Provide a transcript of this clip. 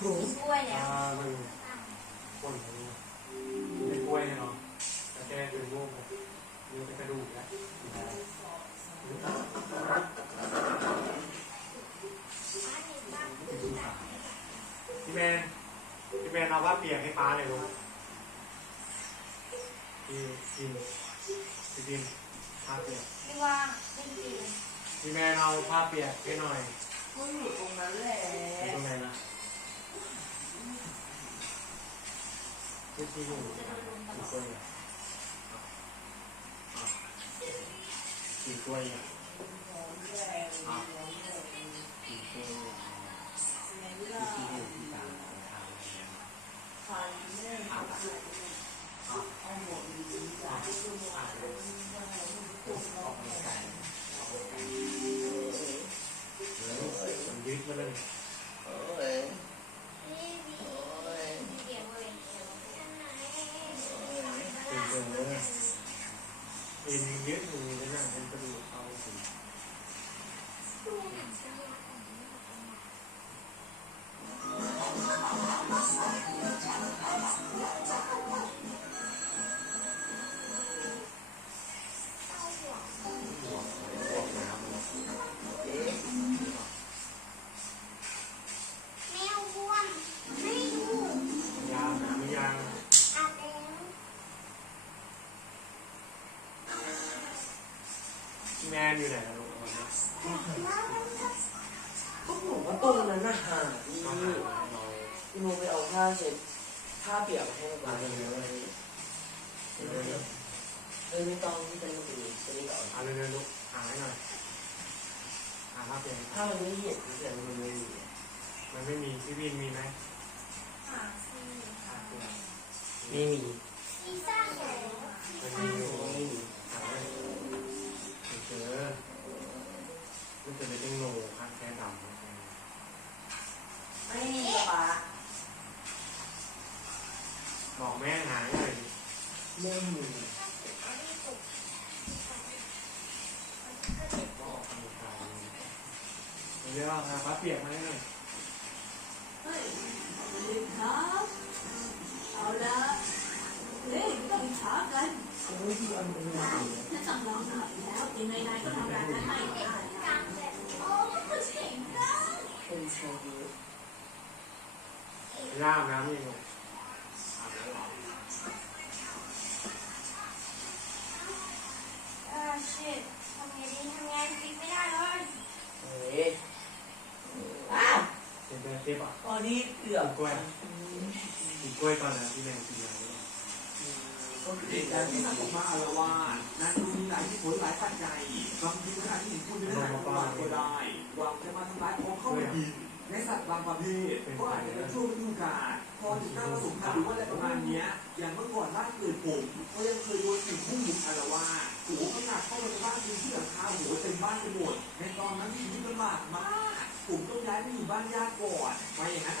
ครูกล้วยแล้อ่าวมันคนของมันไม่กล้วยเนาะแต่แค่เป็นร่วงผมเนื้อเป็นกระดูกแล้วพี่แมนพี่แมนเอาว่าเปียกให้ป้าเลยลูกพี่พิมพี่พิมผ้าเปียกไม่ว่างไม่ดีพี่แมนเอาผ้าเปียกให้หน่อยก็อยู่ตรงนั้นแหละอยู่ตรงไหนนะ ที่ที่อยู่ที่กล้วยอะอะกี่กล้วยอะหอมแดงหอมแดงกี่กล้วยอะในเวที่ที่อยู่ที่กลางของทางอะไรเนี่ยพันแม่เอาเอาหมดดีจ้ะชั่วโมงละว่าไงตุ้มอน้อองกกำลังกายออกกำลังกาย ยึดมือแล้วนั่ แมนอยู่ไหนกันลูกเอาเนี่ยก็หนูว่าตรงนั้นน่ะหาดีเอาหาเราพี่โนไปเอาผ้าเช็ดผ้าเปียกให้มาเลยเลยเร็วเลยไม่ต้องที่เป็นคนนี้จะได้ก่อนๆเอาเร็วๆลูกหาให้หน่อยหาภาพเปลี่ยนถ้ามันไม่เห็นเดี๋ยวมันไม่มีมันไม่มีพี่วินมีไหมหาซีภาพเปลี่ยนไม่มี ซีซ่าแข็ง มันมีอยู่ ไม่มี หาไม่เจอมันจะเป็นเรื่องโลค่ะแค่ดำนะ ไม่มีปะ บอกแม่หายหน่อยดิไม่มีก็ออกกำลังกายเรียกว่าหาภาเปียกมาให้หน่อยเฮ้ยสวัสดีครับเอาละเฮ้ยต้องอิจฉากันโอ้ยที่อันเป็นอะไรฉันสั่งลองหน่อยแล้วยังไงนายก็ทำงานนั้นให้ได้กลางแบบโอ้ก็เจ๋งนะเป็นโชว์ย่ามน้ำยั เทปอะตอนนี้เกือบกล้วยกินกล้วยตอนนั้นที่แม่กินอะไรก็คือเด็กกาแต่รที่ที่สัสังงคคมมมาอารวาสนั่นดูมีหลายที่ผลหลายปัจจัยบางทีก็อาจจะเห็นผู้เดินทางมาก็ได้วางจะมาทำร้ายของเข้าไปกินในสัตว์บางประเภทก็อาจจะเป็นช่วงฤดูกาลพอถึงหน้าผสมพันธุ์หรือว่าอะไรประมาณเนี้ยอย่างเมื่อก่อนบ้านเกิดผมก็ยังเคยโดนสิ่งผู้บุกอารวาสโอ้โหขนาดเข้าไปในบ้านคือที่หลังคาโอ้โหเต็มบ้านไปหมดในตอนนั้นชีวิตลำบากมาก ผมต้ไปอยู่บ้านญาติก่อนมาอย่างนั้น